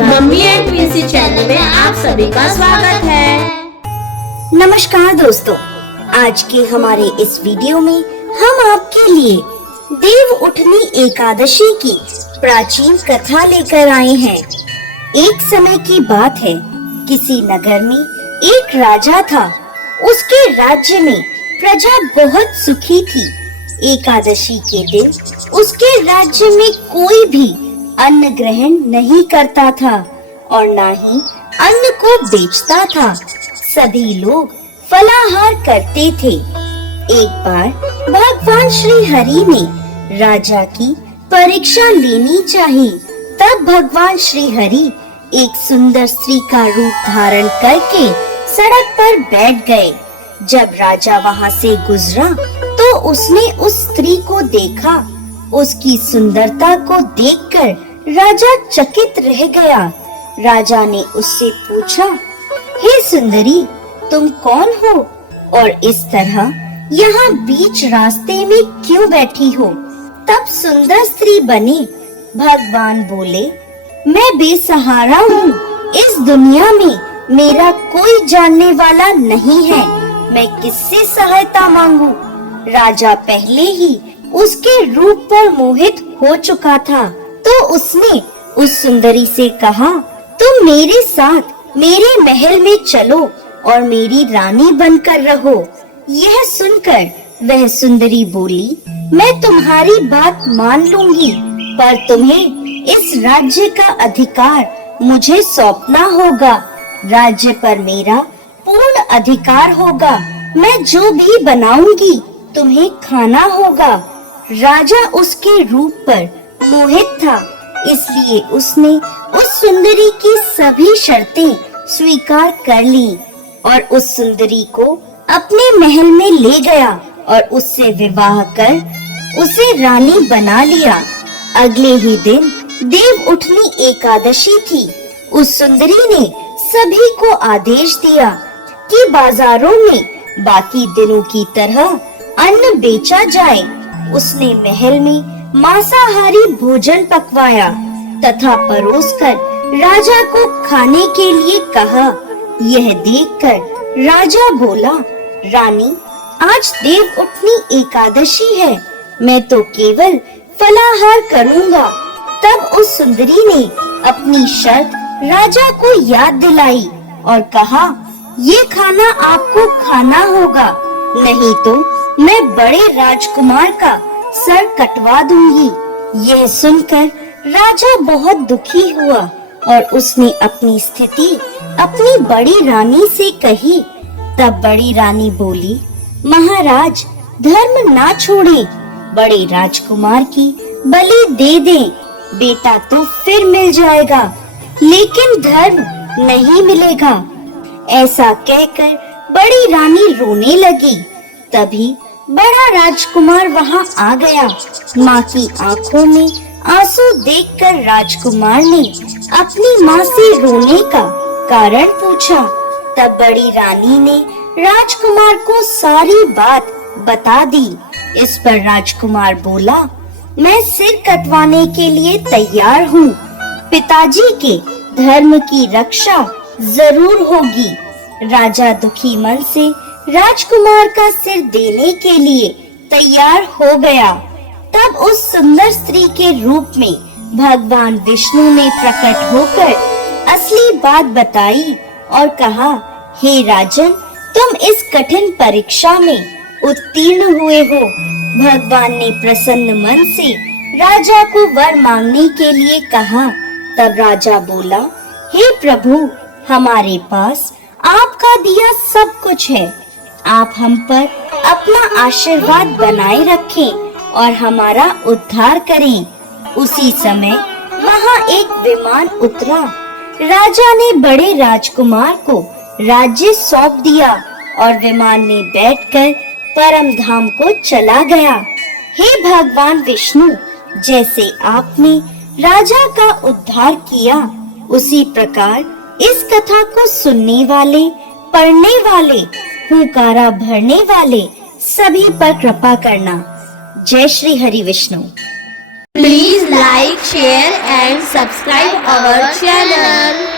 Mummy and ट्विंसी channel में आप सभी का स्वागत है। नमस्कार दोस्तों, आज के हमारे इस वीडियो में हम आपके लिए देव उठनी एकादशी की प्राचीन कथा लेकर आए हैं। एक समय की बात है, किसी नगर में एक राजा था। उसके राज्य में प्रजा बहुत सुखी थी। एकादशी के दिन उसके राज्य में कोई भी अन्न ग्रहण नहीं करता था और ना ही अन्न को बेचता था। सभी लोग फलाहार करते थे। एक बार भगवान श्री हरि ने राजा की परीक्षा लेनी चाहिए। तब भगवान श्री हरि एक सुंदर स्त्री का रूप धारण करके सड़क पर बैठ गए। जब राजा वहां से गुजरा तो उसने उस स्त्री को देखा। उसकी सुंदरता को देखकर राजा चकित रह गया। राजा ने उससे पूछा, हे सुंदरी, तुम कौन हो और इस तरह यहाँ बीच रास्ते में क्यों बैठी हो? तब सुंदर स्त्री बनी। भगवान बोले, मैं बेसहारा हूँ। इस दुनिया में मेरा कोई जानने वाला नहीं है। मैं किससे सहायता मांगू? राजा पहले ही उसके रूप पर मोहित हो चुका था। तो उसने उस सुंदरी से कहा, तुम मेरे साथ मेरे महल में चलो और मेरी रानी बनकर रहो। यह सुनकर वह सुंदरी बोली, मैं तुम्हारी बात मान लूंगी, पर तुम्हें इस राज्य का अधिकार मुझे सौंपना होगा। राज्य पर मेरा पूर्ण अधिकार होगा। मैं जो भी बनाऊंगी तुम्हें खाना होगा। राजा उसके रूप पर मोहित था, इसलिए उसने उस सुंदरी की सभी शर्तें स्वीकार कर ली और उस सुंदरी को अपने महल में ले गया और उससे विवाह कर उसे रानी बना लिया। अगले ही दिन देव उठनी एकादशी थी। उस सुंदरी ने सभी को आदेश दिया कि बाजारों में बाकी दिनों की तरह अन्न बेचा जाए। उसने महल में मांसाहारी भोजन पकवाया तथा परोसकर राजा को खाने के लिए कहा। यह देखकर राजा बोला, रानी, आज देव उठनी एकादशी है, मैं तो केवल फलाहार करूंगा। तब उस सुंदरी ने अपनी शर्त राजा को याद दिलाई और कहा, ये खाना आपको खाना होगा, नहीं तो मैं बड़े राजकुमार का सर कटवा दूंगी। यह सुनकर राजा बहुत दुखी हुआ और उसने अपनी स्थिति अपनी बड़ी रानी से कही। तब बड़ी रानी बोली, महाराज, धर्म ना छोड़े, बड़े राजकुमार की बलि दे दें। बेटा तो फिर मिल जाएगा, लेकिन धर्म नहीं मिलेगा। ऐसा कहकर बड़ी रानी रोने लगी। तभी बड़ा राजकुमार वहां आ गया। माँ की आंखों में आंसू देखकर राजकुमार ने अपनी माँ से रोने का कारण पूछा। तब बड़ी रानी ने राजकुमार को सारी बात बता दी। इस पर राजकुमार बोला, मैं सिर कटवाने के लिए तैयार हूँ। पिताजी के धर्म की रक्षा जरूर होगी। राजा दुखी मन से राजकुमार का सिर देने के लिए तैयार हो गया। तब उस सुंदर स्त्री के रूप में भगवान विष्णु ने प्रकट होकर असली बात बताई और कहा, हे राजन, तुम इस कठिन परीक्षा में उत्तीर्ण हुए हो। भगवान ने प्रसन्न मन से राजा को वर मांगने के लिए कहा। तब राजा बोला, हे प्रभु, हमारे पास आपका दिया सब कुछ है। आप हम पर अपना आशीर्वाद बनाए रखें और हमारा उद्धार करें। उसी समय वहां एक विमान उतरा। राजा ने बड़े राजकुमार को राज्य सौंप दिया और विमान में बैठकर परम धाम को चला गया। हे भगवान विष्णु, जैसे आपने राजा का उद्धार किया, उसी प्रकार इस कथा को सुनने वाले, पढ़ने वाले, हुंकारा भरने वाले सभी पर कृपा करना। जय Shri Hari Vishnu. Please like, share and subscribe our channel.